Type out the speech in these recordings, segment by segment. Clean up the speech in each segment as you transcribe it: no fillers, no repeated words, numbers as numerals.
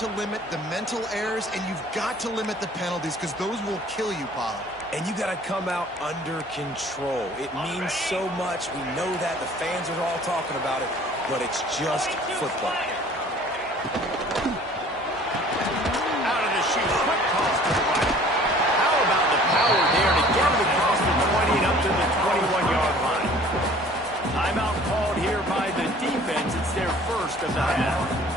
to limit the mental errors, and you've got to limit the penalties because those will kill you, Pollard. And you got to come out under control. It means so much. We know that. The fans are all talking about it, but it's just football. Out of the chute, quick toss to the right. How about the power there to get him across the 20 and up to the 21-yard line? Timeout called here by the defense. It's their first of the half.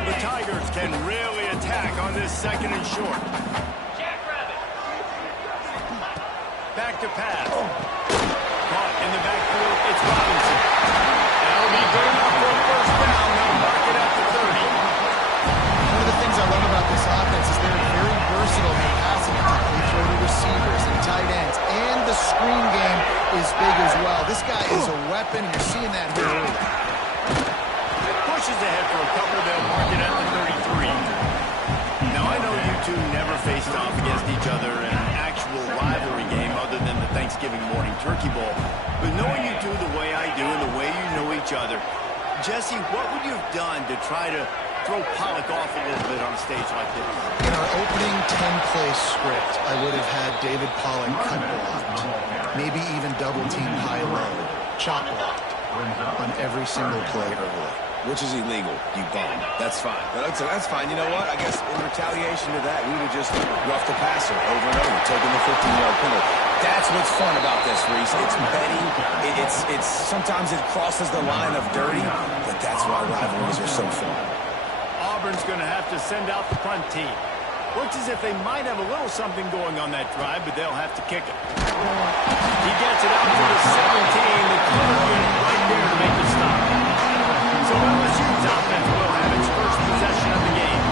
The Tigers can really attack on this second and short. Back to pass. Caught in the backfield, it's Robinson. That'll be good enough for a first down. They'll mark it at the 30. One of the things I love about this offense is they're very versatile in passing attack. They throw to receivers and tight ends, and the screen game is big as well. This guy is a weapon, and you're seeing that here early. Pushes ahead for a couple. They'll mark it at the 33. Now, I know you two never faced off against each other in an actual rivalry game other than the Thanksgiving morning turkey bowl. But knowing you two the way I do and the way you know each other, Jesse, what would you have done to try to throw Pollock off a little bit on a stage like this? In our opening 10-play script, I would have had David Pollock cut blocked, maybe even double-team high-low, chop blocked on every single play early. Which is illegal, you bum. That's fine. That's fine. You know what? I guess in retaliation to that, we would just rough the passer over and over, taking the 15-yard penalty. That's what's fun about this, Reese. It's petty. It's sometimes it crosses the line of dirty, but that's why rivalries are so fun. Auburn's going to have to send out the punt team. Looks as if they might have a little something going on that drive, but they'll have to kick it. He gets it out to the 17. The killer unit right there to make the stop. So LSU's offense will have its first possession of the game.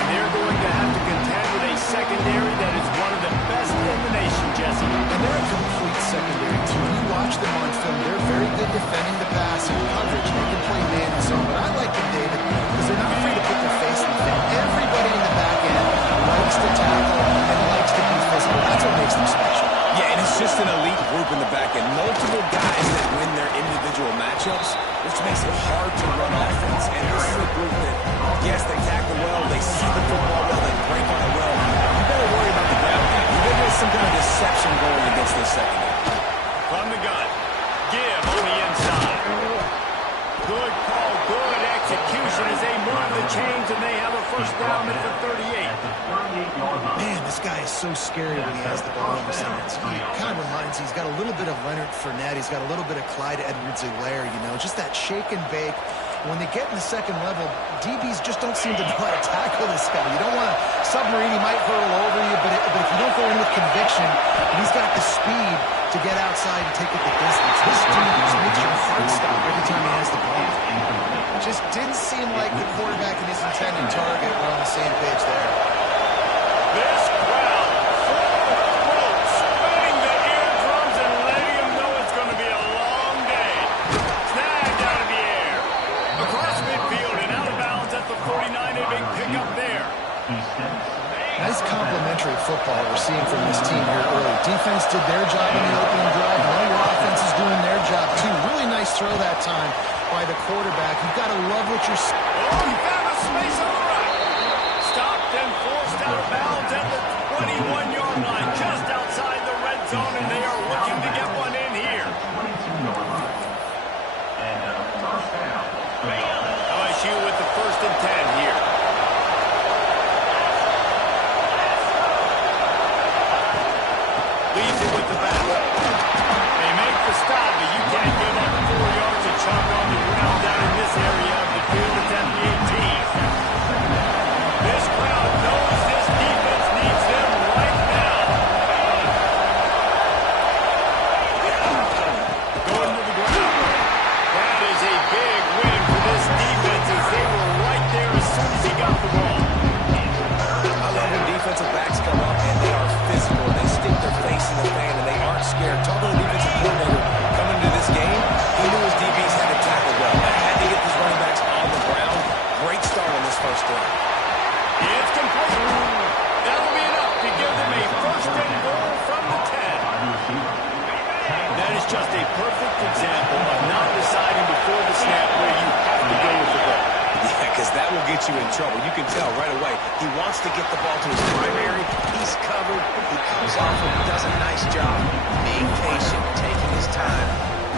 And they're going to have to contend with a secondary that is one of the best in the nation, Jesse. And they're a complete secondary, too. You watch them on film. They're very good defending the pass and coverage. They can play man and zone. But I like them, David, because they're not afraid to put their face in the thing. Everybody in the back end likes to tackle and likes to be physical. That's what makes them special. Yeah, and it's just an elite group in the back end. Multiple guys that win their individual matchups, which makes it hard to run offense. And this is a group that, yes, they tackle well, they see the football well, they break on it well. You better worry about the ground game. You better get some kind of deception going against this secondary. From the gun, give on the inside. Good call, good execution as they move the chains, and they have a first down at the 38. Man, this guy is so scary when he has the ball in his hands. He kind of reminds me, he's got a little bit of Leonard Fournette. He's got a little bit of Clyde Edwards-Helaire, you know, just that shake and bake. When they get in the second level, DBs just don't seem to know how to tackle this guy. You don't want to submarine, he might hurl over you, but if you don't go in with conviction, and he's got the speed to get outside and take it the distance. This dude just makes your heart stop every time he has the ball. Just didn't seem like the quarterback and his intended target were on the same page there. This crowd, full of throats, spinning the eardrums and letting them know it's going to be a long day. Snagged out of the air. Across midfield and out of bounds at the 49, a big pickup there. Nice complimentary football we're seeing from this team here early. Defense did their job in the opening drive. Now your offense is doing their job, too. Really nice throw that time by the quarterback. You've got to love what you're seeing. Oh, he found a space on the right. Stopped and forced out of bounds at the 21-yard line, just outside the red zone, and they are looking to get one in here. LSU with the 1st and 10 here. Leaves it with the back. They make the stop, but you can't give up 4 yards of chunk on the ground down in this area of the field. It's at the 18. This crowd knows this defense needs them right now. Going to the ground. That is a big win for this defense as they were right there as soon as he got the ball. I love when defensive backs come up and they are physical. They stick their face in the fan and they aren't scared. Talk to the defensive coordinator coming into this game. He knew his DBs had to tackle well. They had to get these running backs on the ground. Great start on this first drive. It's complete. That'll be enough to give them a 1st and goal from the 10. That is just a perfect example of not deciding before the snap where you have to go with the ball. Yeah, because That will get you in trouble. You can tell right away. He wants to get the ball to his primary. He's covered. He comes off and does a nice job being patient, taking his time,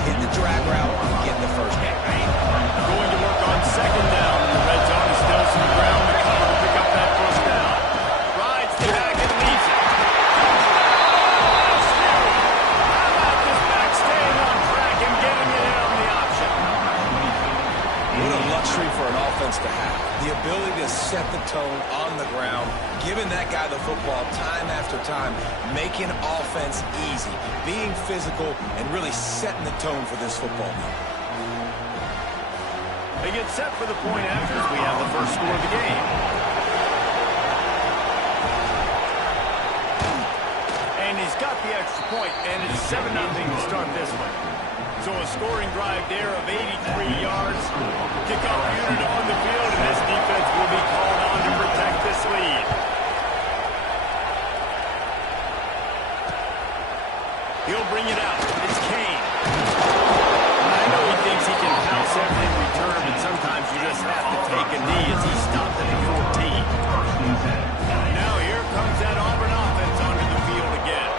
hitting the drag route, and getting the first down. Going to work on second down in the red zone. He still some ground to cover to pick up that first down. Rides the back and leaves it. How about this back staying on track and getting it in on the option? What a luxury for an offense to have. The ability to set the tone on the ground, giving that guy the football time after time, making offense easy, being physical, and really setting the tone for this football game. They get set for the point after as we have the first score of the game. And he's got the extra point, and it's 7-0 to start this one. So a scoring drive there of 83 yards. Kickoff unit on the field, and this defense will be called on to protect this lead. He'll bring it out. It's Kane. I know he thinks he can pounce every return, but sometimes you just have to take a knee as he stopped at the 14. Now here comes that Auburn offense onto the field again.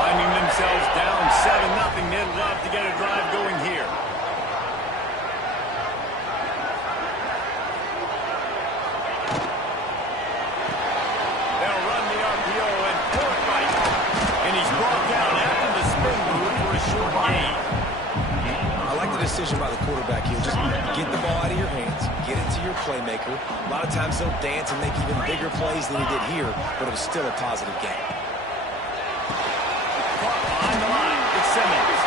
Finding themselves down 7-0, they'd love to get a drive going here. They'll run the RPO and pull it right. And he's brought down after the spin move for a short gain. I like the decision by the quarterback here. Just get the ball out of your hands, get it to your playmaker. A lot of times he'll dance and make even bigger plays than he did here, but it was still a positive game. Behind the line, it's Simmons.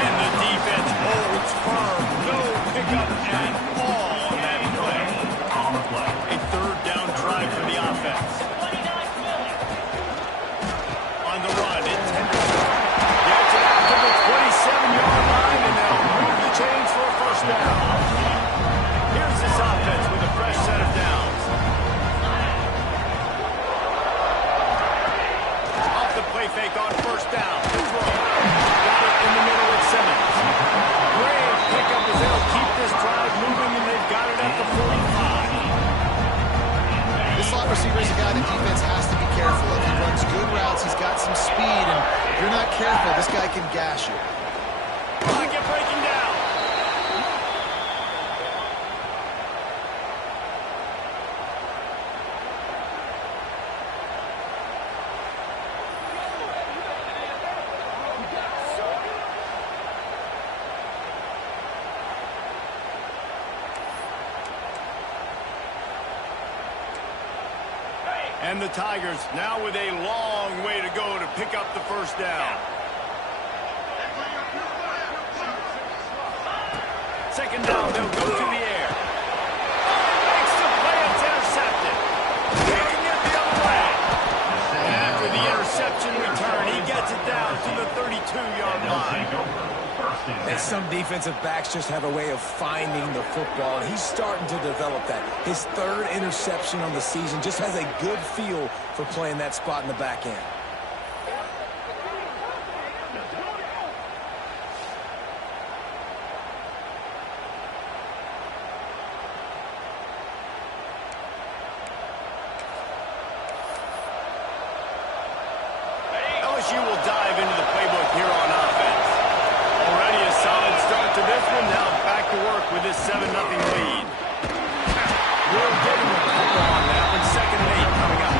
And the defense holds firm. No pickup at all on that play. A third down drive for the offense. On the run, it's Henderson. Gets it out to the 27-yard line, and they'll move the chains for a first down. Here's this offense with a fresh set of downs. Off the play fake on first down. The throw. Got it in the middle with Simmons. Great pickup as they'll keep this drive moving, and they've got it at the 45. This slot receiver is a guy the defense has to be careful of. He runs good routes. He's got some speed, and if you're not careful, this guy can gash you. Pocket breaking down. And the Tigers now with a long way to go to pick up the first down. Second down, they'll go to the air. Makes the play, it's intercepted. Taking it the other way. And after the interception return, he gets it down to the 32-yard line. And some defensive backs just have a way of finding the football, and he's starting to develop that. His third interception on the season, just has a good feel for playing that spot in the back end. LSU will dive into the playbook here on offense. Already a solid start to this one. Now back to work with this 7-0 lead. We'll get him the football on that one. 2nd and 8 coming up.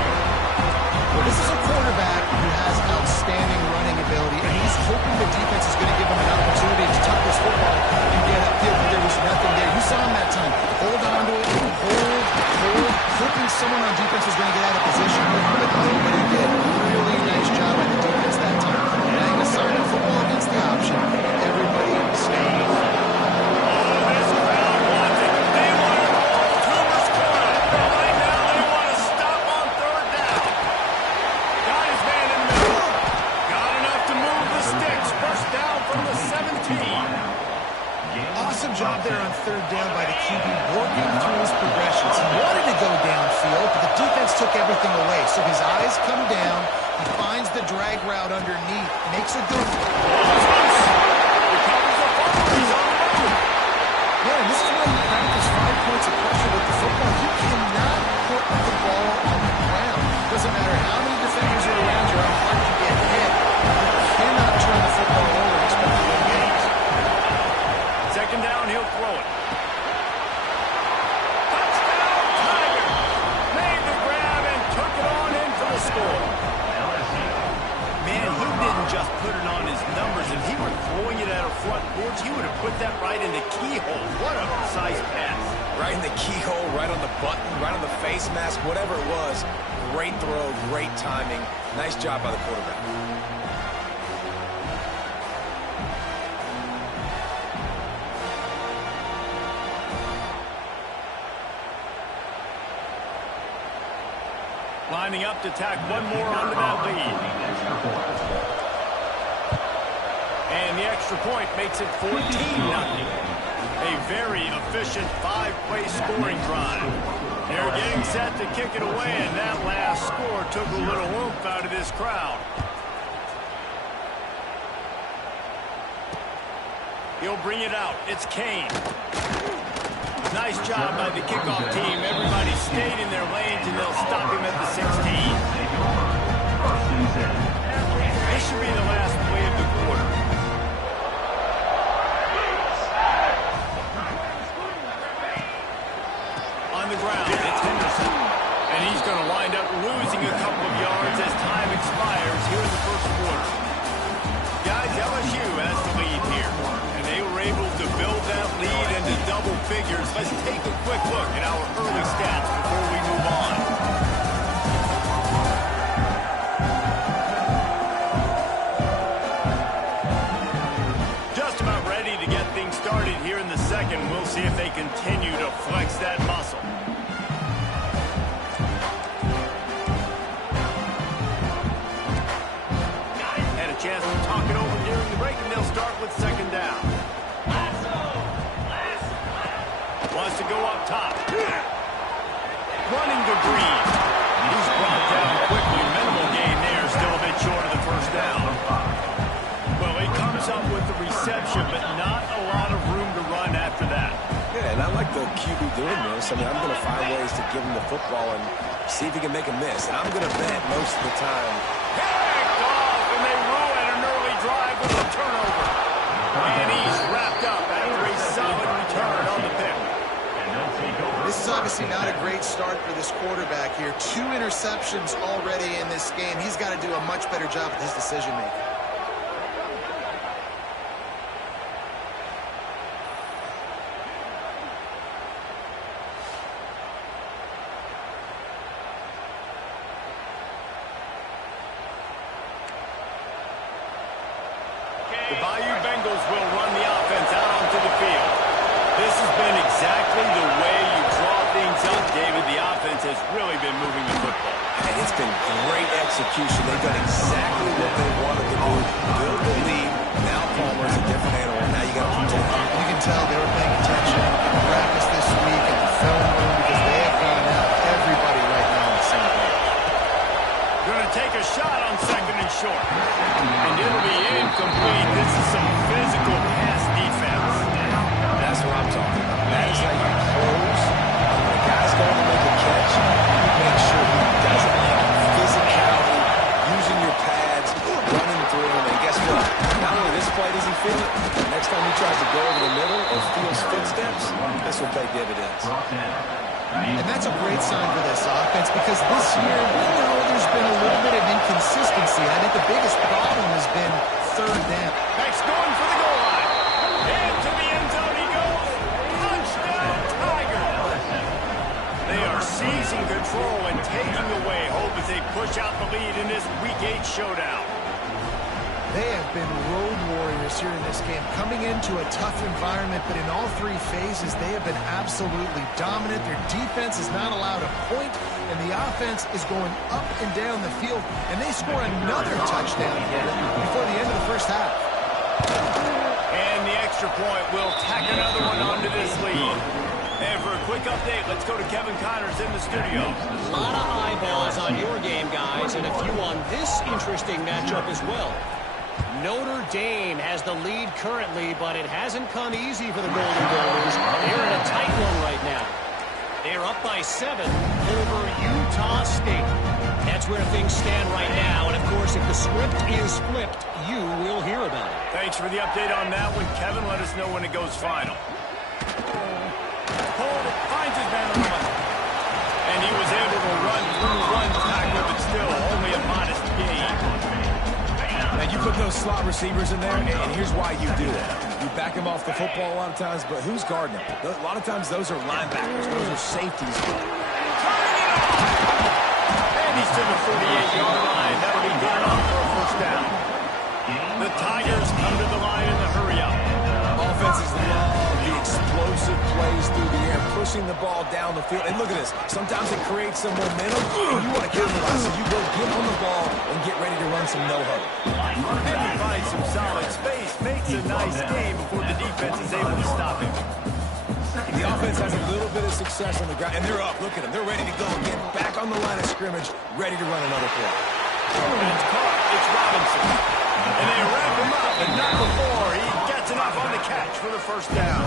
Well, this is a quarterback who has outstanding running ability, and he's hoping the defense is going to give him an opportunity to tuck this football and get upfield, but there was nothing there. You saw him that time. Hold on to it, hold, hoping someone on defense was going to get out of position, but nobody did. Really nice job by the defense that time. Now you assign the football against the option, and everybody stays. Awesome job there on 3rd down by the QB, working through his progressions. He wanted to go downfield, but the defense took everything away. So his eyes come down, he finds the drag route underneath, makes a good... Yeah, and this is why you practice 5 points of pressure with the football. put that right in the keyhole. What a precise pass. Right in the keyhole, right on the button, right on the face mask, whatever it was. Great throw, great timing. Nice job by the quarterback. Lining up to tack one more onto that lead. And the extra point makes it 14-0. A very efficient 5-play scoring drive. They're getting set to kick it away, and that last score took a little oomph out of this crowd. He'll bring it out. It's Kane. Nice job by the kickoff team. Everybody stayed in their lanes, and they'll stop him at the 16. This should be the last play of the quarter. On the ground, it's Henderson. And he's going to wind up losing a couple of yards as time expires here in the first quarter. Guys, LSU has the lead here. And they were able to build that lead into double figures. Let's take a quick look at our early stats before we move on. Just about ready to get things started here in the second. We'll see if they continue to flex that muscle. Had a chance to talk it over during the break, and they'll start with second down. Wants to go up top. Running to Green. He's brought down quickly. Minimal gain there. Still a bit short of the first down. Well, he comes up with the reception, but not a lot of room to run after that. Yeah, and I like the QB doing this. I mean, I'm going to find ways to give him the football and see if he can make a miss. And I'm going to bet most of the time. Picked off, and they ruin an early drive with a turnover. And he's wrapped up after a solid return on the pick. This is obviously not a great start for this quarterback here. 2 interceptions already in this game. He's got to do a much better job with his decision-making. The Bayou Bengals will run the offense out onto the field. This has been exactly the way you draw things up, David. The offense has really been moving the football. And it's been great execution. They've done exactly what they wanted to do. Build the lead. Now Palmer's a different animal. Now you got to protect him. You can tell they were paying attention in practice this week in the film room because they have gone out everybody right now in the same page. Going to take a shot on second and short. And it'll be incomplete. This is some physical pass defense. That's what I'm talking about. That is how you close. When a guy's going to make a catch, you make sure he doesn't make it. Physicality, using your pads, running through him. And guess what? Not only this play does he feel it, next time he tries to go over the middle or feels footsteps, this will pay dividends. And that's a great sign for this offense because this year, there's been a little bit of inconsistency. I think the biggest problem has been third down. Next going for the goal line. Into the end zone he goes. Touchdown, Tigers. They are seizing control and taking away hope as they push out the lead in this Week 8 showdown. They have been road warriors here in this game, coming into a tough environment, but in all 3 phases, they have been absolutely dominant. Their defense is not allowed a point, and the offense is going up and down the field, and they score another touchdown here before the end of the first half. And the extra point will tack another one onto this lead. And for a quick update, let's go to Kevin Connors in the studio. A lot of eyeballs on your game, guys, and a few on this interesting matchup as well. Notre Dame has the lead currently, but it hasn't come easy for the Golden Golders. They're in a tight one right now. They're up by 7 over Utah State. That's where things stand right now, and of course, if the script is flipped, you will hear about it. Thanks for the update on that one, Kevin. Let us know when it goes final. Hold it, finds his man on the money. And he was able to run through one tackle, but still only a modest gain. Now, you put those slot receivers in there, and here's why you do it. You back him off the football a lot of times, but who's guarding him? A lot of times those are linebackers. Those are safeties. And he's to the 48-yard line. That'll be good enough for a first down. The Tigers come to the line in the hurry-up. Offenses love the explosive plays through the air, pushing the ball down the field. And look at this. Sometimes it creates some momentum, and you want to capitalize. So you go get on the ball and get ready to run some no-huddle. And he finds some solid space, makes a nice game before the defense is able to stop him. The offense has a little bit of success on the ground, and they're up. Look at them. They're ready to go again. Back on the line of scrimmage, ready to run another play. And it's caught. It's Robinson. And they wrap him up, but not before he gets enough on the catch for the first down.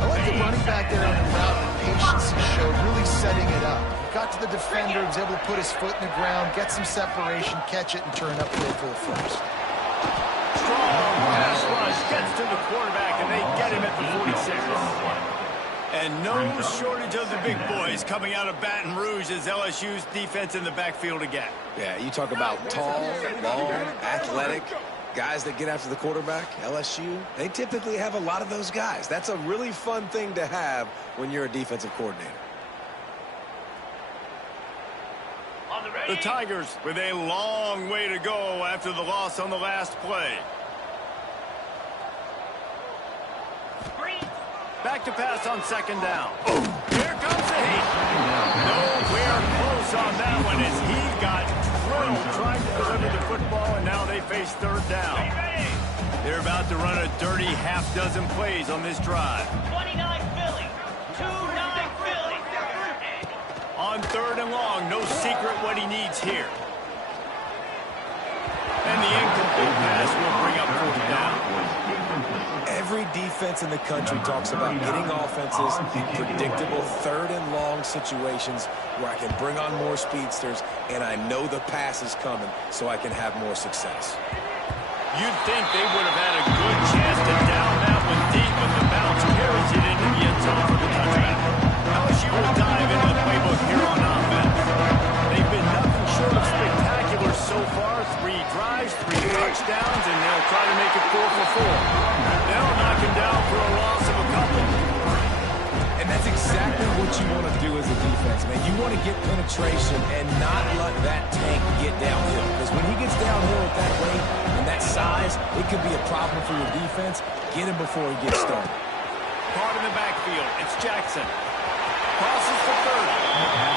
I like the running back there on the route, the patience he showed, really setting it up. Got to the defender, was able to put his foot in the ground, get some separation, catch it, and turn up for the first. Strong pass rush gets to the quarterback, and they get him at the 46. And no shortage of the big boys coming out of Baton Rouge as LSU's defense in the backfield again. Yeah, you talk about tall, long, athletic guys that get after the quarterback. LSU, they typically have a lot of those guys. That's a really fun thing to have when you're a defensive coordinator. The Tigers with a long way to go after the loss on the last play. Back to pass on second down. Here comes the heat. Nowhere close on that one as he got drilled trying to deliver the football, and now they face third down. They're about to run a dirty half-dozen plays on this drive. 29 Philly. 2-9 Philly. On third and long, no secret what he needs here. And the incomplete pass will bring up fourth down. Every defense in the country talks about getting offenses in predictable third and long situations where I can bring on more speedsters and I know the pass is coming so I can have more success. You'd think they would have had a good chance to down that one deep, but the bounce carries it into the end zone for the touchback. LSU will dive into the playbook here on offense. They've been nothing short of spectacular so far. 3 drives, 3 touchdowns, and they'll try to make it 4 for 4. They'll knock him down for a loss of a couple. And that's exactly what you want to do as a defense, man. You want to get penetration and not let that tank get downhill. Because when he gets downhill at that rate and that size, it could be a problem for your defense. Get him before he gets started. Caught in the backfield. It's Jackson. Crosses the 30.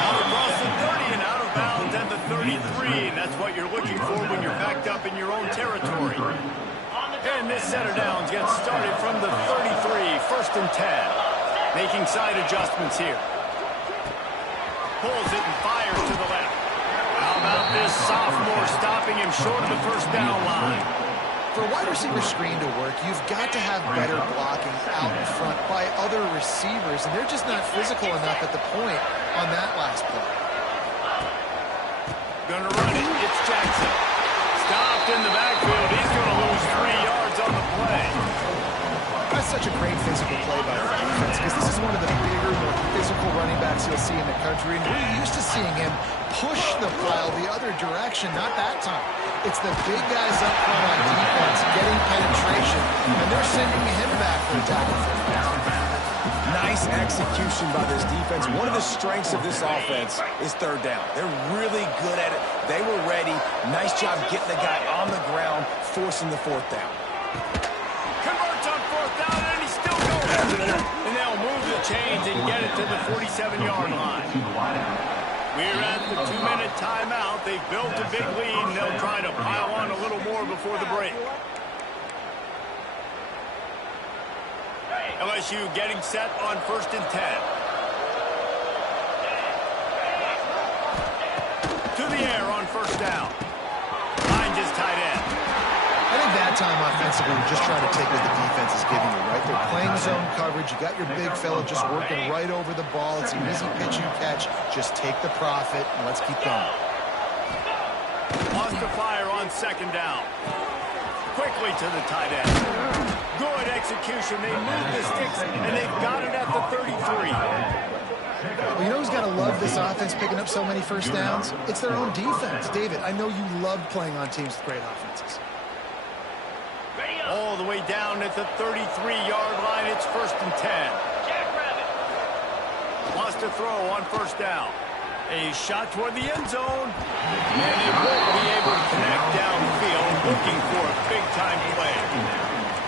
Out across the 30 and out of bounds at the 33. And that's what you're looking for when you're backed up in your own territory. And this set of downs gets started from the 33, first and 10. Making side adjustments here. Pulls it and fires to the left. How about this sophomore stopping him short of the first down line? For a wide receiver screen to work, you've got to have better blocking out in front by other receivers, and they're just not physical enough at the point on that last play. Gonna run it. It's Jackson. Stopped in the backfield. He's gonna lose 3 yards on the play. That's such a great physical play by the defense because this is one of the bigger, more physical running backs you'll see in the country, and we're used to seeing him push the pile the other direction. Not that time. It's the big guys up front on defense getting penetration, and they're sending him back for a tackle. Nice execution by this defense. One of the strengths of this offense is third down. They're really good at it. They were ready. Nice job getting the guy on the ground, forcing the fourth down. Converts on fourth down, and he's still going. And they'll move the chains and get it to the 47-yard line. We're at the 2-minute timeout. They've built a big lead, and they'll try to pile on a little more before the break. LSU getting set on first and 10. To the air on first down. Finds his tight end. I think that time offensively, we're just trying to take what the defense is giving you, right? They're playing zone coverage. You got your big fella just working right over the ball. It's an easy pitch and catch. Just take the profit, and let's keep going. Lost to fire on second down. Quickly to the tight end. Good execution. They move the sticks, and they've got it at the 33. Well, you know who's got to love this offense picking up so many first downs? It's their own defense. David, I know you love playing on teams with great offenses. All the way down at the 33-yard line. It's 1st and 10. Jackrabbit. Wants to throw on 1st down. A shot toward the end zone. And it won't be able to connect downfield. Looking for a big-time play.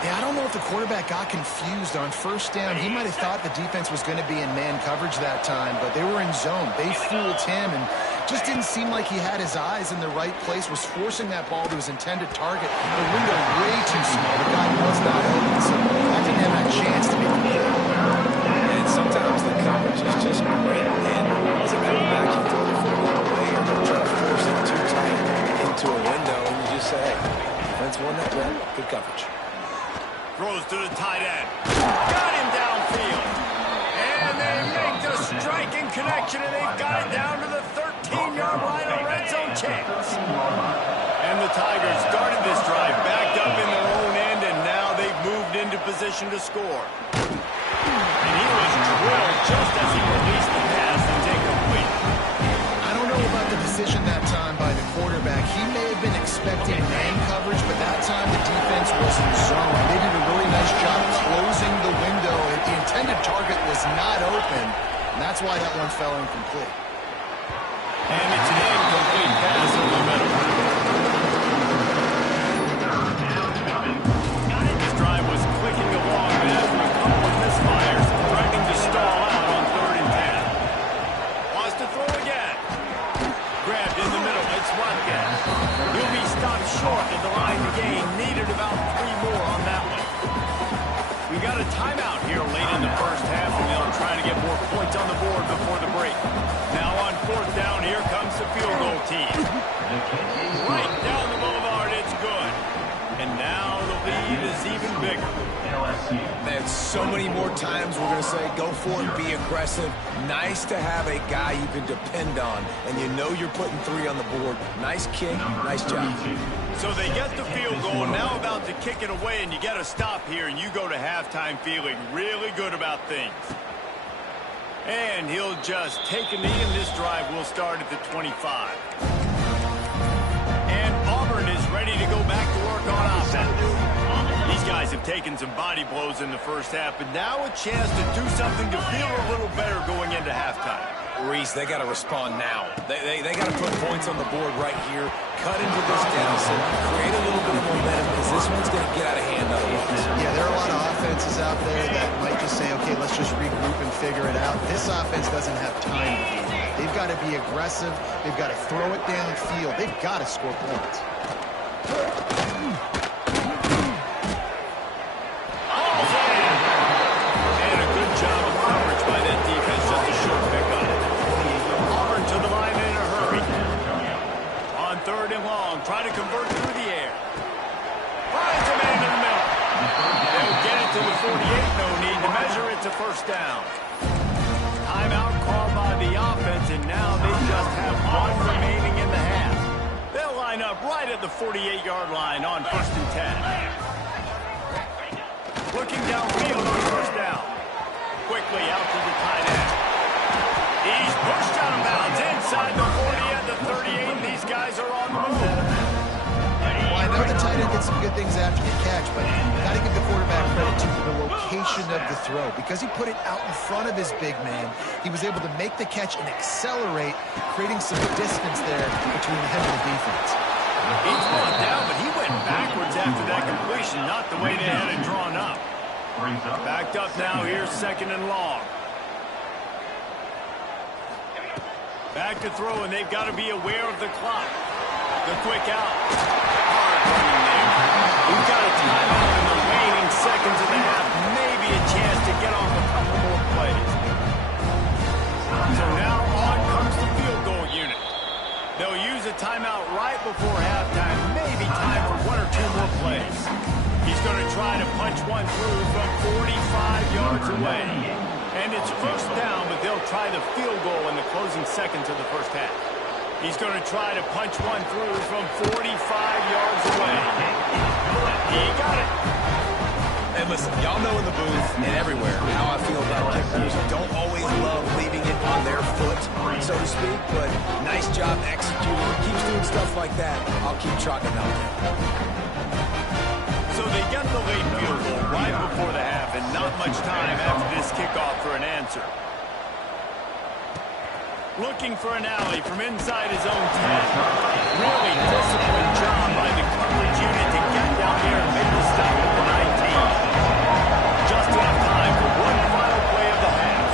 Yeah, I don't know if the quarterback got confused on 1st down. He might have thought the defense was going to be in man coverage that time, but they were in zone. They fooled him and just didn't seem like he had his eyes in the right place, was forcing that ball to his intended target. The window way too small. The guy was not open, so that didn't have a chance to be complete. And sometimes the coverage is just great. And as a quarterback, you throw the football away or try to force it too tight into a window, and you just say, hey, defense won that one. Good coverage. Throws to the tight end. Got him downfield. And they make the striking connection, and they've got it down to the 13-yard line, a red zone chance. And the Tigers started this drive backed up in their own end, and now they've moved into position to score. And he was drilled just as he released the pass and take complete. I don't know about the decision that time by the quarterback. He may have been expecting man coverage, but that time the defense was in zone. They did a really nice job closing the window. The intended target was not open, and that's why that one fell incomplete. And it's an incomplete pass in the middle. This drive was clicking along, but after a couple of misfires, threatening to stall out on 3rd and 10. Wants to throw again. Grabbed in the middle. It's Watkins. He'll be stopped short at the line to gain. Needed about 3 more on that one. We got a timeout here late in the 1st half, and they'll try to get more points on the board before the break. Now on 4th down, here comes the field goal team. Right down the boulevard, it's good. And now the lead is even bigger. Man, so many more times we're going to say, go for it, be aggressive. Nice to have a guy you can depend on, and you know you're putting 3 on the board. Nice kick, nice job. So they get the field goal, now about to kick it away, and you get a stop here, and you go to halftime feeling really good about things. And he'll just take a knee, and this drive will start at the 25. And Auburn is ready to go back to work on offense. These guys have taken some body blows in the 1st half, but now a chance to do something to feel a little better going into halftime. Reese, they got to respond now. They got to put points on the board right here, cut into this deficit, create a little bit of momentum, because this one's going to get out of hand otherwise. Yeah, there are a lot of offenses out there that might just say, okay, let's just regroup and figure it out. This offense doesn't have time to do that. They've got to be aggressive. They've got to throw it downfield. They've got to score points. And a good job of coverage by that defense, just a short pickup. Auburn to the line in a hurry. On 3rd and long, try to convert through the air. Finds a man in the middle. They'll get it to the 48, no need to measure it to 1st down. Timeout called by the offense, and now they just have 1 remaining in the half. They'll line up right at the 48-yard line on 1st and 10. Looking downfield on 1st down. Quickly out to the tight end. He's pushed out of bounds inside the 40 and the 38. These guys are on the move. Well, I know the tight end did some good things after the catch, but you got to give the quarterback credit to the location of the throw. Because he put it out in front of his big man, he was able to make the catch and accelerate, creating some distance there between him and the defense. He's brought down, but he went backwards after that completion, not the way they had it drawn up. Backed up now, here's 2nd and long. Back to throw, and they've got to be aware of the clock. The quick out. Hard running there. We've got a timeout in the waning seconds of the half. Maybe a chance to get off a couple more plays. So now on comes the field goal unit. They'll use a timeout right before halftime. Maybe time for 1 or 2 more plays. He's going to try to punch one through from 45 yards away. And it's 1st down, but they'll try the field goal in the closing seconds of the 1st half. He's going to try to punch one through from 45 yards away. He got it. And listen, y'all know in the booth and everywhere how I feel about kickers. Don't always love leaving it on their foot, so to speak, but nice job executing. Keeps doing stuff like that. I'll keep trotting them out there. So they get the late field goal right before the half, and not much time after this kickoff for an answer. Looking for an alley from inside his own 10. Really disciplined job by the coverage unit to get down there and make the stop at the 19. Just enough time for one final play of the half.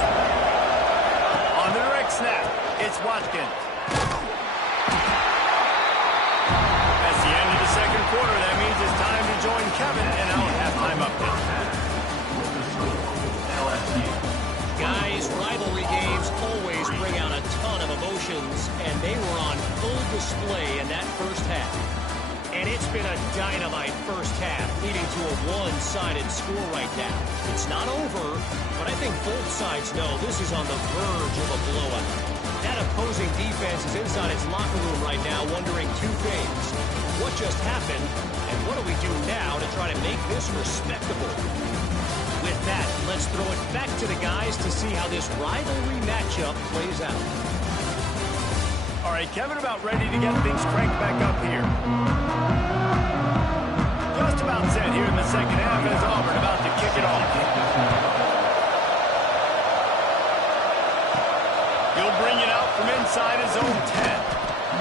On the direct snap, it's Watkins. That's the end of the second quarter. That means it's time to join Kevin and our halftime update. Guys, rivalry games always bring out a ton of emotions, and they were on full display in that first half. And it's been a dynamite first half, leading to a one-sided score right now. It's not over, but I think both sides know this is on the verge of a blowout. That opposing defense is inside its locker room right now wondering two things. What just happened, and what do we do now to try to make this respectable? With that, let's throw it back to the guys to see how this rivalry matchup plays out. All right, Kevin about ready to get things cranked back up here. Just about set here in the second half as Auburn about to kick it off. He'll bring it out from inside his own 10.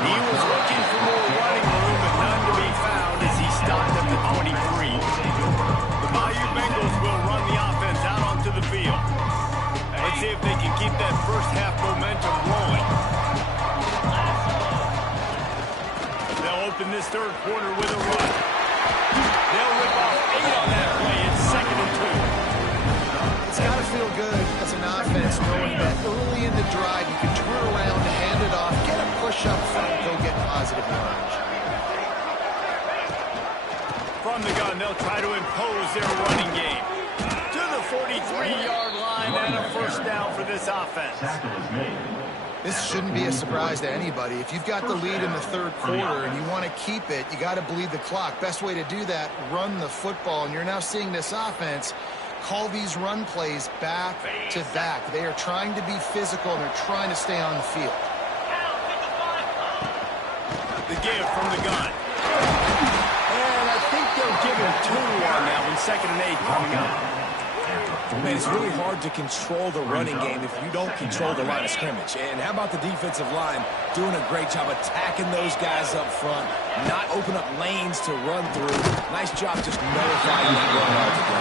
He was looking for more running room, but none to be found as he stopped at the 23. The Bayou Bengals will run the offense out onto the field. Let's see if they can keep that first half momentum rolling. They'll open this third quarter with a run. They'll rip off 8 on that play. It's 2nd and 2. It's got to feel good as an offense knowing that early in the drive you can turn around, hand it off, get a push up front, go get positive yards. From the gun, they'll try to impose their running game. To the 43-yard line and a first down for this offense. This shouldn't be a surprise to anybody. If you've got the lead in the third quarter and you want to keep it, you got to bleed the clock. Best way to do that, run the football. And you're now seeing this offense call these run plays back to back. They are trying to be physical and they're trying to stay on the field. The give from the gun. And I think they'll give him 2 on that one. 2nd and 8 coming up. Man, it's really hard to control the running game if you don't control the line of scrimmage. And how about the defensive line doing a great job attacking those guys up front, not open up lanes to run through. Nice job just nullifying that run altogether.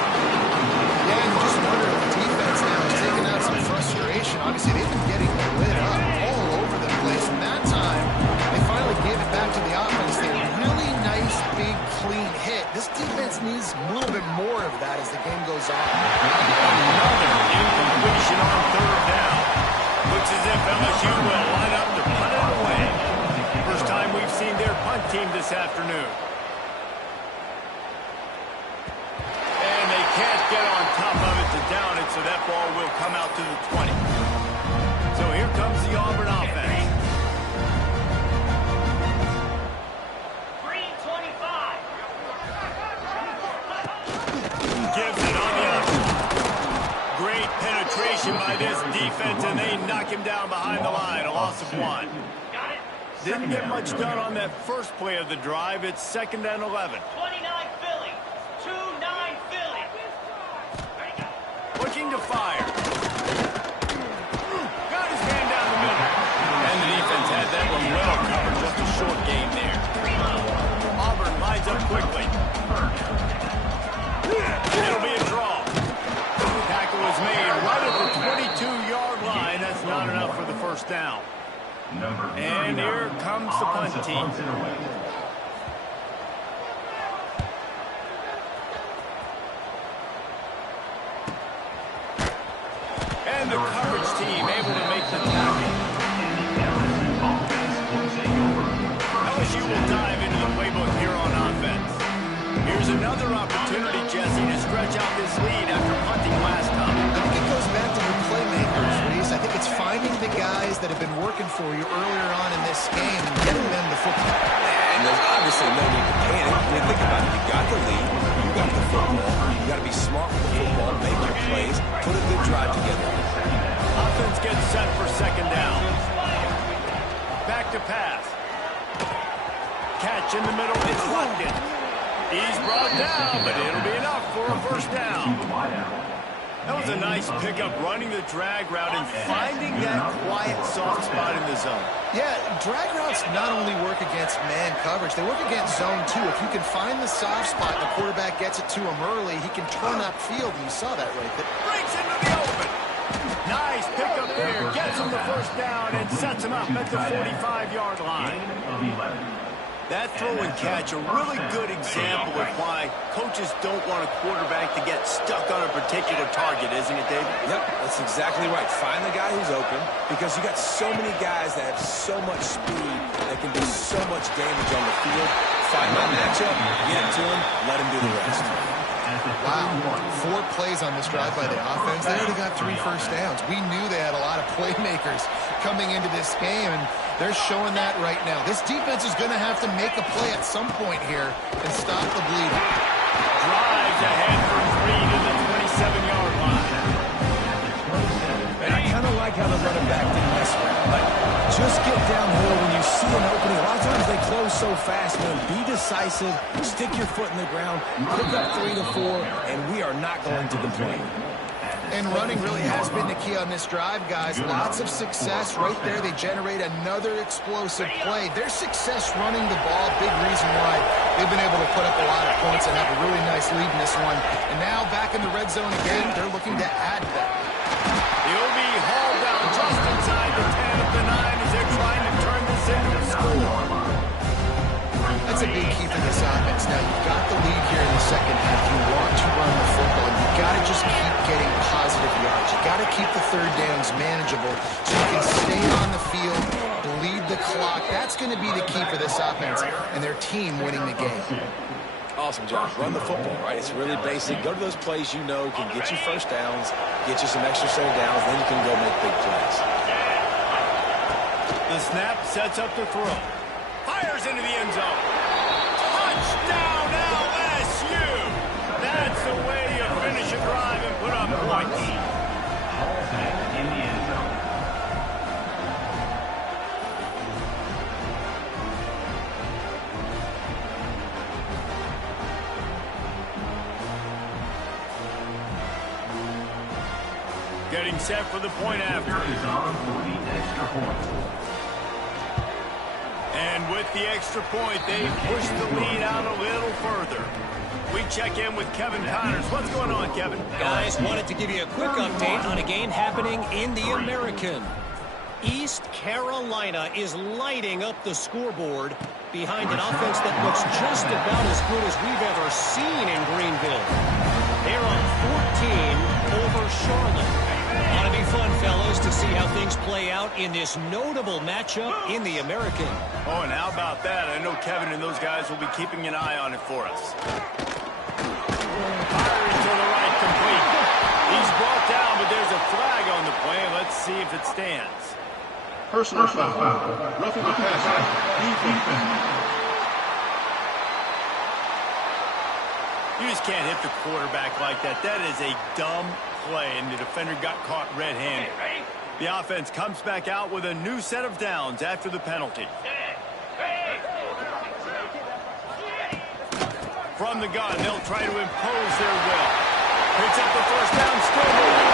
Yeah, you just wonder if the defense now is taking out some frustration. Obviously, they've been getting lit up all over the place. And that time, they finally gave it back to the offense. They had a really nice, big, clean hit. This defense needs a little bit more of that as the game goes on. Another incompletion on third down. Looks as if LSU will line up to punt it away. First time we've seen their punt team this afternoon. And they can't get on top of it to down it, so that ball will come out to the 20. So here comes the Auburn offense. Green 25. Gives it on the outside. Great penetration by this defense, and they knock him down behind the line. A loss of 1. Got it. Didn't get much done on that first play of the drive. It's 2nd and 11. 29 Philly. 2-9 Philly. Looking to fire. Got his man down the middle. And the defense had that one well covered. Just a short game there. Auburn lines up quickly. It'll be a draw. Tackle is made right at the 22-yard line. That's not enough for the first down. And here comes the punt team. And the coverage team able to make the tackle. LSU will dive into the playbook here on offense. Here's another opportunity, Jesse, to stretch out this lead after punting last time. I think it goes back to the playmakers, Reese. I think it's finding the guys that have been working for you earlier on in this game and getting them the football. And there's obviously no need to panic. I mean, think about it. You got the lead. You got the football. You got to be smart with the football, make your plays, put a good drive together. Offense gets set for 2nd down. Back to pass. Catch in the middle. It's Watkins. He's brought down, but it'll be enough for a first down. That was a nice pickup, running the drag route and finding that quiet, soft spot in the zone. Yeah, drag routes not only work against man coverage, they work against zone too. If you can find the soft spot and the quarterback gets it to him early, he can turn upfield, and you saw that right there. Breaks into the open. Nice pickup there, gets him the first down and sets him up at the 45-yard line. That throw and catch, a really good example of why coaches don't want a quarterback to get stuck on a particular target, isn't it, David? Yep, that's exactly right. Find the guy who's open, because you got so many guys that have so much speed that can do so much damage on the field. Find my matchup, get it to him, let him do the rest. Wow, 4 plays on this drive by the offense. They already got 3 first downs. We knew they had a lot of playmakers coming into this game, and they're showing that right now. This defense is going to have to make a play at some point here and stop the bleeding. Drives ahead for 3 to the 27-yard line. And I kind of like how the running back didn't mess around. Like, just get downhill when you see an opening. A lot of times they close so fast, man. Be decisive, stick your foot in the ground, pick up 3 to 4, and we are not going to complain. And running really has been the key on this drive, guys. Lots of success right there. They generate another explosive play. Their success running the ball, big reason why they've been able to put up a lot of points and have a really nice lead in this one. And now back in the red zone again, they're looking to add that. He'll be hauled down just inside the 10 of the 9 as they're trying to turn this into a score. That's a big key for this offense. Now, you've got the lead here in the second half. You want to run the football. You've got to just keep getting positive yards. You've got to keep the third downs manageable so you can stay on the field, bleed the clock. That's going to be the key for this offense and their team winning the game. Awesome job. Run the football, right? It's really basic. Go to those plays you know can get you first downs, get you some extra set of downs, then you can go make big plays. The snap sets up the throw. Fires into the end zone. Touchdown, LSU! That's the way you finish a drive and put up points. In the end zone. Getting set for the point after. And with the extra point, they push the lead out a little further. We check in with Kevin Connors. What's going on, Kevin? Guys, wanted to give you a quick update on a game happening in the American. East Carolina is lighting up the scoreboard behind an offense that looks just about as good as we've ever seen in Greenville. They're on 14 over Charlotte. Ought to be fun, fellas, to see how things play out in this notable matchup in the American. Oh, and how about that? I know Kevin and those guys will be keeping an eye on it for us. Firing to the right, complete. He's brought down, but there's a flag on the play. Let's see if it stands. Personal foul. Roughing the passer. Defense. You just can't hit the quarterback like that. That is a dumb play, and the defender got caught red-handed. The offense comes back out with a new set of downs after the penalty. From the gun, they'll try to impose their will. Picks up the first down, still moving.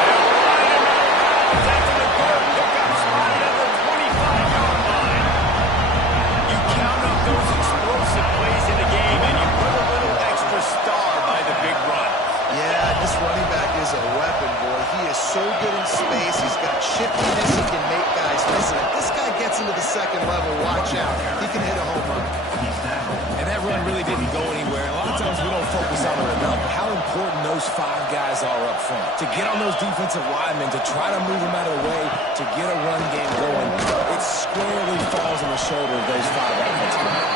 They'll line him out. After the good pickup, spotted at the 25-yard line. You count up those explosive plays in a game, and you put a little extra star by the big run. Yeah, this running back is a weapon, boy. He is so good in space. He's got shiftiness. He can make guys miss it. If this guy gets into the second level, watch out. He can hit a home run. And that run really didn't go anywhere. A lot of times we don't focus on it enough, but how important those 5 guys are up front. To get on those defensive linemen, to try to move them out of the way, to get a run game going, it squarely falls on the shoulder of those 5 offensive men.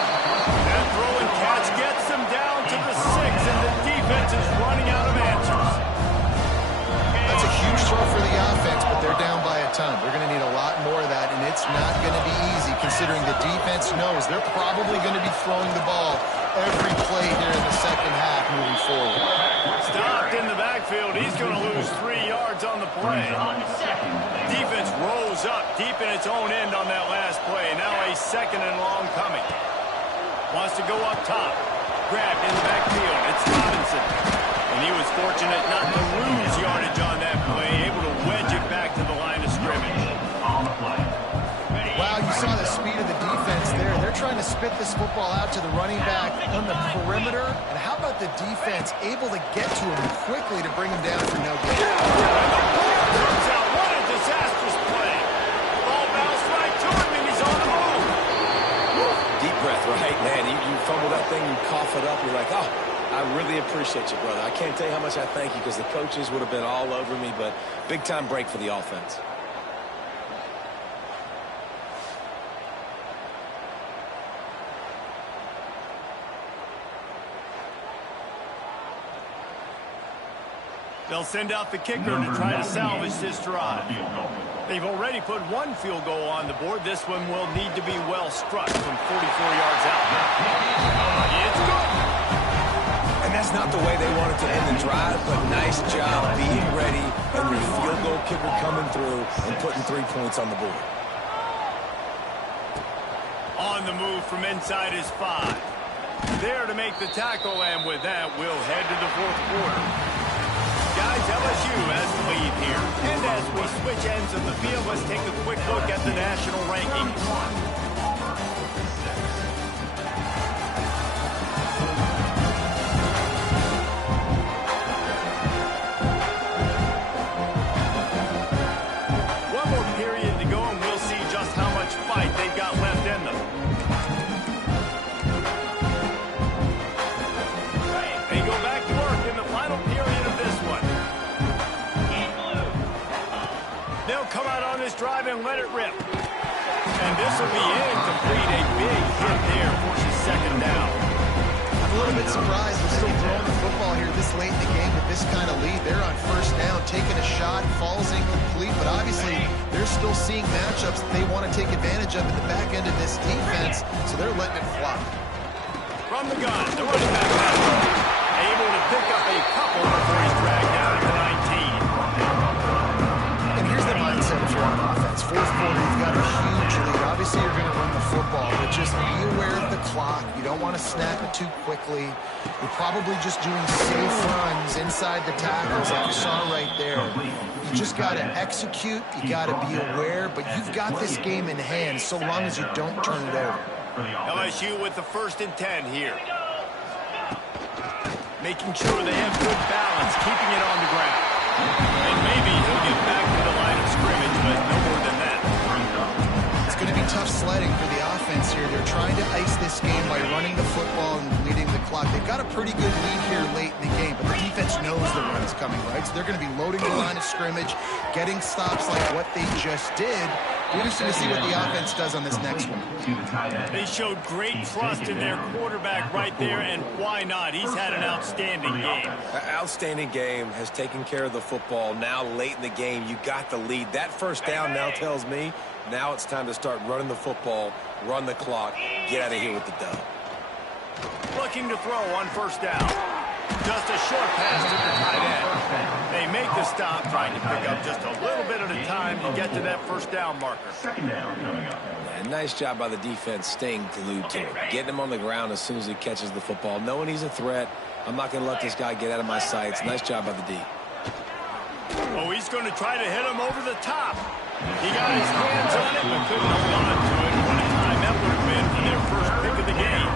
That throw and catch gets them down to the 6, and the defense is running out of answers. That's a huge throw for the offense, but they're down by a ton. They're going to need a lot more of that, and it's not going to be easy considering the defense knows they're probably going to be throwing the ball every play here in the second half moving forward. Stopped in the backfield. He's going to lose 3 yards on the play. Defense rose up deep in its own end on that last play. Now a second and long coming. Wants to go up top. grabbed in the backfield. It's Robinson. And he was fortunate not to lose yardage on that play, able to wedge it back to the line of scrimmage. Wow, you saw the speed of the defense there. They're trying to spit this football out to the running back on the perimeter. And how about the defense able to get to him quickly to bring him down for no gain? Turns out, what a disastrous play. Ball bounced right to him, and he's on the move. Deep breath, right, man? You fumble that thing, you cough it up, you're like, oh, I really appreciate you, brother. I can't tell you how much I thank you because the coaches would have been all over me, but big-time break for the offense. They'll send out the kicker to try to salvage this drive. They've already put one field goal on the board. This one will need to be well struck from 44 yards out. It's good. And that's not the way they wanted to end the drive, but nice job being ready and your field goal kicker coming through and putting 3 points on the board. On the move from inside his 5. There to make the tackle, and with that, we'll head to the fourth quarter. Guys, LSU has the lead here. And as we switch ends of the field, let's take a quick look at the national rankings. One more period to go, and we'll see just how much fight they've got left in them. They go back to work in the final period of this one. They'll come out on this drive and let it rip. And this will be incomplete. A big hit there, forces second down. I'm a little bit surprised they're still throwing the football here this late in the game with this kind of lead. They're on first down, taking a shot, falls incomplete, but obviously they're still seeing matchups that they want to take advantage of in the back end of this defense, so they're letting it fly. From the gun, the running back able to pick up a couple before he's dragged down to 19. And here's the mindset if you're on offense. Fourth quarter, you've got a huge lead. Obviously, you're going to run the football, but just be aware of the clock. You don't want to snap it too quickly. You're probably just doing safe runs inside the tackles like you saw right there. You just got to execute. You got to be aware, but you've got this game in hand so long as you don't turn it over. LSU with the 1st and 10 here. Making sure they have good balance, keeping it on the ground. And maybe he'll get back to the line of scrimmage, but no more than that. It's going to be tough sledding for the offense here. They're trying to ice this game by running the football and bleeding the clock. They've got a pretty good lead here late in the game, but the defense knows the run is coming, right? So they're going to be loading the line of scrimmage, getting stops like what they just did. We're just going to see what the offense does on this next one. They showed great trust in their quarterback right there, and why not? He's had an outstanding game. Outstanding game, has taken care of the football. Now late in the game, you got the lead. That first down now tells me now it's time to start running the football, run the clock, get out of here with the dub. Looking to throw on first down. Just a short pass to the tight end. They make the stop, trying to pick up just a little bit at a time to get to that first down marker. Second down coming up. And nice job by the defense staying glued to him. Getting him on the ground as soon as he catches the football. Knowing he's a threat, I'm not going to let this guy get out of my sights. Nice job by the D. Oh, he's going to try to hit him over the top. He got his hands on it, but couldn't hold on to it. What a time that would have been for their first pick of the game.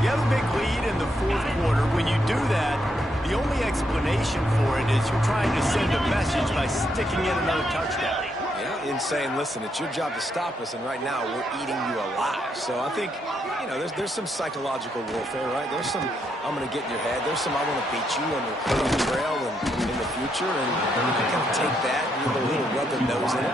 You have a big lead in the fourth quarter. When you do that, the only explanation for it is you're trying to send a message by sticking in another touchdown. Yeah, and saying, listen, it's your job to stop us, and right now we're eating you alive. So I think, you know, there's some psychological warfare, right? There's some, I'm going to get in your head. There's some, I want to beat you on the trail and in the future, and you kind of take that and a little rub their nose in it.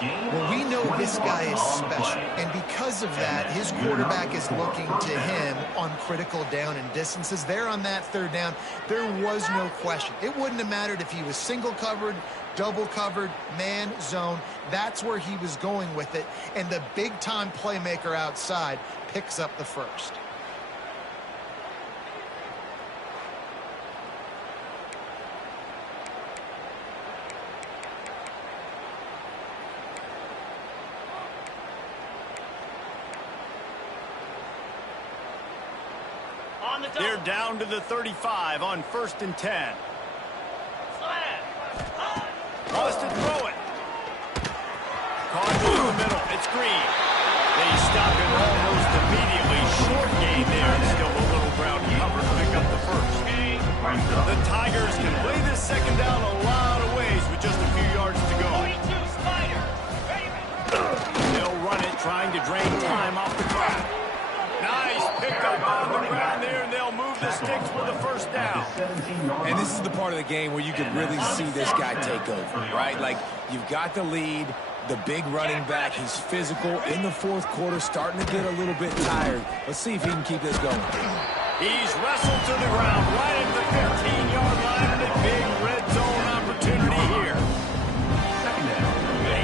Well, we know this guy is special, and because of that, his quarterback is looking to him on critical down and distances. There on that third down, there was no question. It wouldn't have mattered if he was single covered, double covered, man, zone. That's where he was going with it, and the big-time playmaker outside picks up the first. On On the double. They're down to the 35 on 1st and 10. Slam. Wants to throw it. Caught through the middle. It's Green. They stop him almost immediately. Short gain there. Still a little ground cover to pick up the first. The Tigers can play this second down a lot of ways with just a few yards to go. 22 Spider. They'll run it, trying to drain time off the clock. Nice pickup on the ground there, and they'll move the sticks for the first down. And this is the part of the game where you could really see this guy take over, right? Like, you've got the lead, the big running back. He's physical in the fourth quarter, starting to get a little bit tired. Let's see if he can keep this going. He's wrestled to the ground right at the 15-yard line, and a big red zone opportunity here.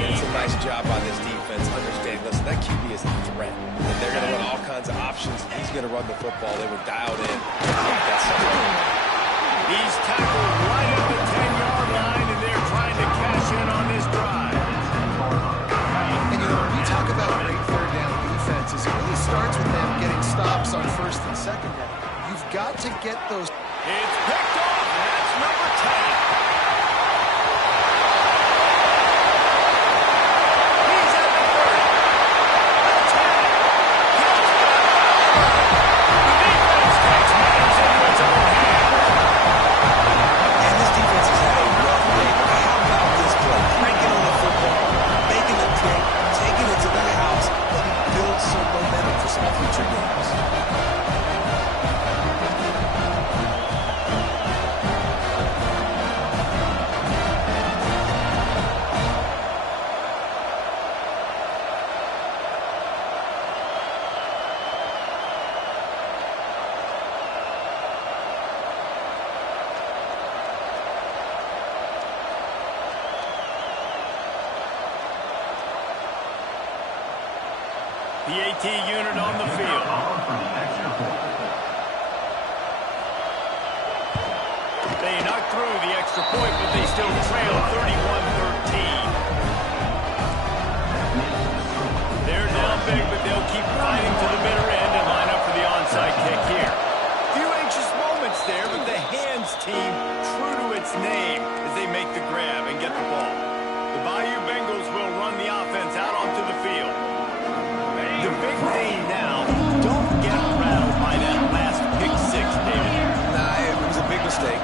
It's a nice job by this defense, understanding, listen, that QB is a threat. And they're going to run all kinds of options. He's going to run the football. They were dialed in. He's tackled right at the 10-yard line, and they're trying to cash in on this drive. And, you know, when we talk about great third down defenses, it really starts with them getting stops on 1st and 2nd down. You've got to get those. It's picked off, and that's number 10. He's at the 30. The 10. Comes back. The defense takes matters into its own hands. And this defense has had a rough day. How about this play? Cranking on the football, making the pick, taking it to the house, and build some momentum for some future games. The AT unit on the field. They knocked through the extra point, but they still trail 31-13. They're down big, but they'll keep fighting to the bitter end and line up for the onside kick here. Few anxious moments there, but the hands team true to its name as they make the grab and get the ball. The Bayou Bengals will run the offense out onto the field. The big thing now, don't get rattled by that last pick six, David. Nah, it was a big mistake.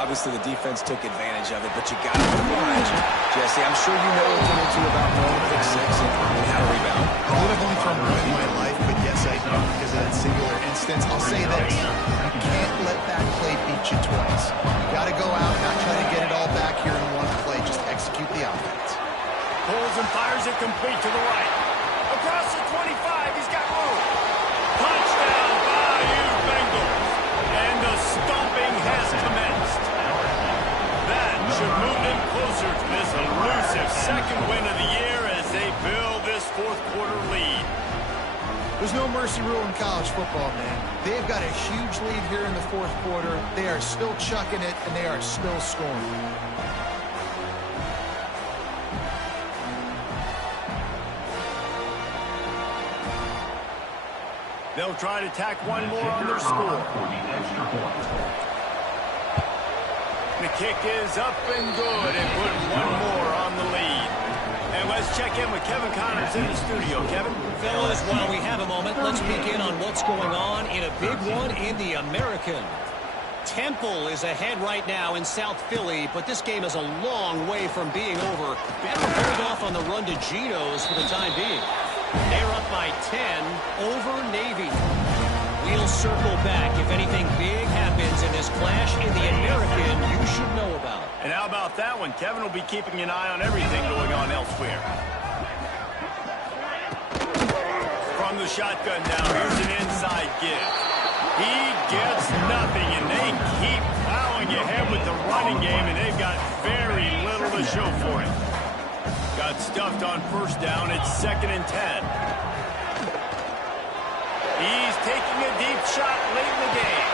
Obviously, the defense took advantage of it, but you got to oblige, Jesse. I'm sure you know a thing or two about throwing pick six and how to rebound. I would have only thrown one in my life, but yes, I do because of that singular instance. I'll say this. You can't let that play beat you twice. You got to go out, not try to get it all back here in one play. Just execute the offense. Pulls and fires it complete to the right. Across the 25, he's got room. Touchdown, Bayou Bengals. And the stomping has commenced. That should move them closer to this elusive second win of the year as they build this fourth quarter lead. There's no mercy rule in college football, man. They've got a huge lead here in the fourth quarter. They are still chucking it, and they are still scoring. They'll try to tack one more on their score. The kick is up and good and put one more on the lead. And let's check in with Kevin Connors in the studio. Kevin? Fellas, while we have a moment, let's begin on what's going on in a big one in the American. Temple is ahead right now in South Philly, but this game is a long way from being over. Better hold off on the run to Geno's for the time being. They're up by 10 over Navy. We'll circle back if anything big happens in this clash in the American you should know about. And how about that one? Kevin will be keeping an eye on everything going on elsewhere. From the shotgun now, here's an inside give. He gets nothing, and they keep plowing ahead with the running game, and they've got very little to show for it. Got stuffed on first down. It's 2nd and 10. He's taking a deep shot late in the game.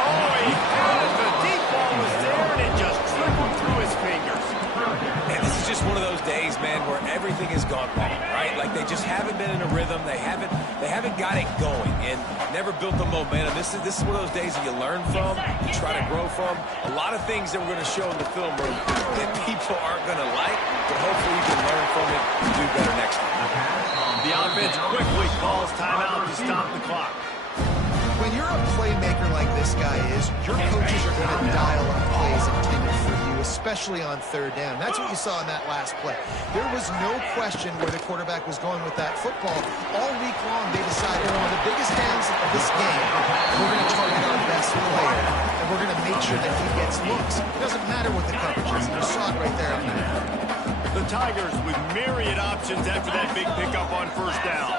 Oh, he had it. The deep ball was there, and it just trickled through his fingers. And this is just one of those days, man, where everything has gone wrong, right? Like they just haven't been in a rhythm. They haven't got it going and never built the momentum. This is one of those days that you learn from, you try to grow from. A lot of things that we're going to show in the film room that people aren't going to like, but hopefully you can learn from it and do better next time. The offense quickly calls timeout to stop the clock. When you're a playmaker like this guy is, your coaches are going to dial up plays intended for you, especially on third down. That's what you saw in that last play. There was no question where the quarterback was going with that football. All week long, they decided on the biggest downs of this game, we're going to target our best player, and we're going to make sure that he gets looks. It doesn't matter what the coverage is. You saw it right there. The Tigers with myriad options after that big pickup on first down.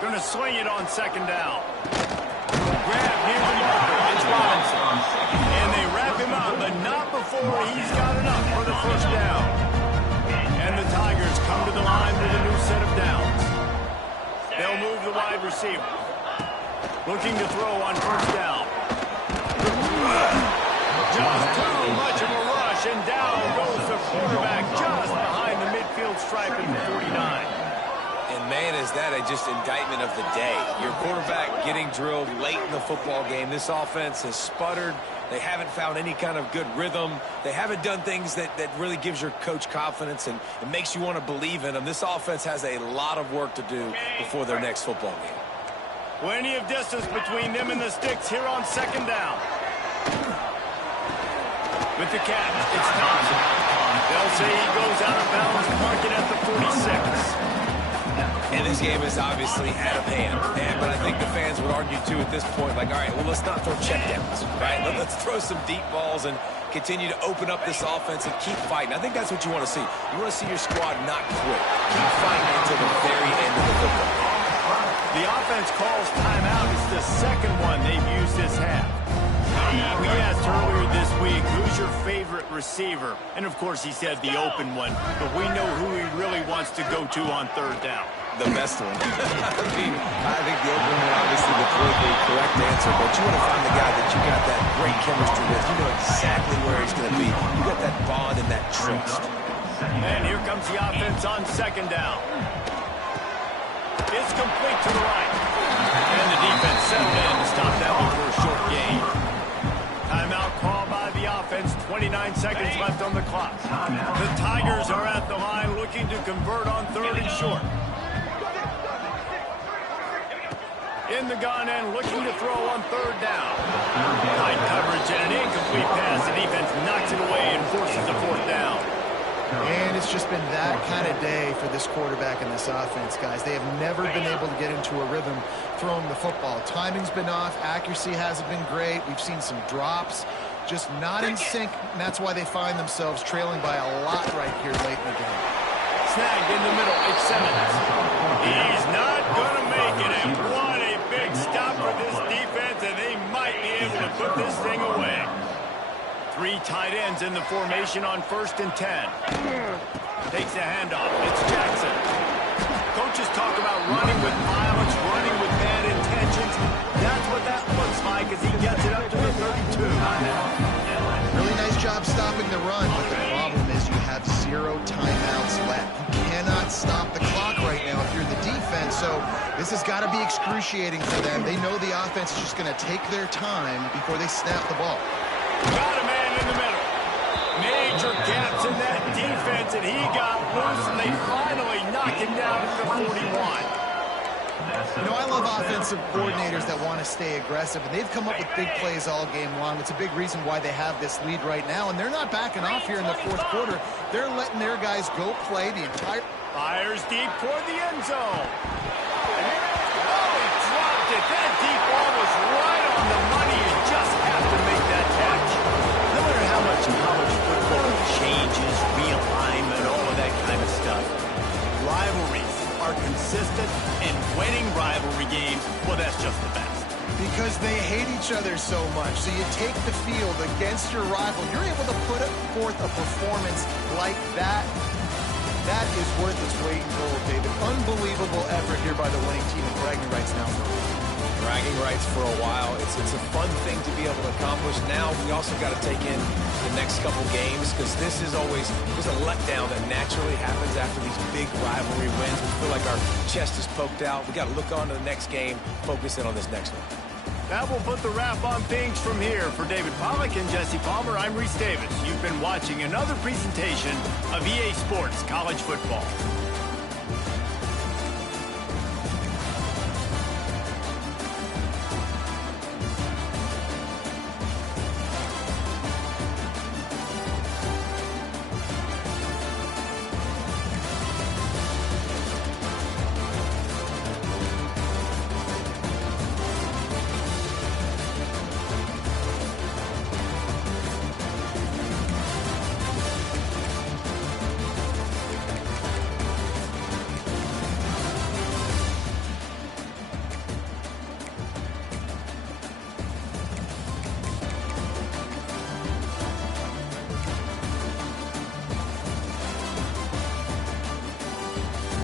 Going to swing it on second down. Grab near the marker. It's Robinson. And they wrap him up, but not before he's got enough for the first down. And the Tigers come to the line with a new set of downs. They'll move the wide receiver. Looking to throw on first down. Just too much of a rush, and down goes the quarterback just behind the midfield stripe at the 49. And man, is that just indictment of the day. Your quarterback getting drilled late in the football game. This offense has sputtered. They haven't found any kind of good rhythm. They haven't done things that really gives your coach confidence and it makes you want to believe in them. This offense has a lot of work to do before their next football game. Plenty of distance between them and the sticks here on second down. With the catch, it's Thompson. They'll say he goes out of bounds, marking at the 46. And this game is obviously out of hand. But I think the fans would argue, too, at this point, like, all right, well, let's not throw checkdowns, right? Let's throw some deep balls and continue to open up this offense and keep fighting. I think that's what you want to see. You want to see your squad not quit. Keep fighting until the very end of the football game. The offense calls timeout. It's the second one they've used this half. We asked earlier this week, who's your favorite receiver? And, of course, he said the open one. But we know who he really wants to go to on third down. The best one. I think the open one, obviously, the politically correct answer. But you want to find the guy that you got that great chemistry with. You know exactly where he's going to be. You got that bond and that trust. And here comes the offense on second down. It's complete to the right. And the defense settled in to stop that one for a short gain. Timeout called by the offense. 29 seconds left on the clock. The Tigers are at the line looking to convert on third and short. In the gun and looking to throw on third down. Tight coverage and an incomplete pass. The defense knocks it away and forces the fourth down. And it's just been that kind of day for this quarterback and this offense, guys. They have never been able to get into a rhythm throwing the football. Timing's been off. Accuracy hasn't been great. We've seen some drops. Just not in sync, and that's why they find themselves trailing by a lot right here late in the game. Snagged in the middle. It's Simmons. He's not going to make it. And what a big stop for this defense, and they might be able to put this thing away. Three tight ends in the formation on 1st and 10. Takes the handoff. It's Jackson. Coaches talk about running with violence, running with bad intentions. That's what that looks like as he gets it up to the 32. Really nice job stopping the run, but the problem is you have 0 timeouts left. You cannot stop the clock right now if you're the defense, so this has got to be excruciating for them. They know the offense is just going to take their time before they snap the ball. Got a man in the middle. Major gaps in that defense, and he got loose, and they finally knock him down at the 41. You know, I love offensive coordinators that want to stay aggressive, and they've come up with big plays all game long. It's a big reason why they have this lead right now, and they're not backing off here in the fourth quarter. They're letting their guys go play the entire... Fires deep toward the end zone. Oh, he dropped it. That deep ball was right on the money. You just have to make that catch. No matter how much college football changes, realignment, all of that kind of stuff, rivalries are consistent, and winning rivalry games, well, that's just the best. Because they hate each other so much. So you take the field against your rival. You're able to put forth a performance like that. That is worth its weight in gold, David. Unbelievable effort here by the winning team, and bragging rights now. bragging rights for a while. It's a fun thing to be able to accomplish. Now we also got to take in the next couple games because this is always there's a letdown that naturally happens after these big rivalry wins. We feel like our chest is poked out. We got to look on to the next game, focus in on this next one. That will put the wrap on things from here. For David Pollack and Jesse Palmer, I'm Reese Davis. You've been watching another presentation of EA Sports College Football.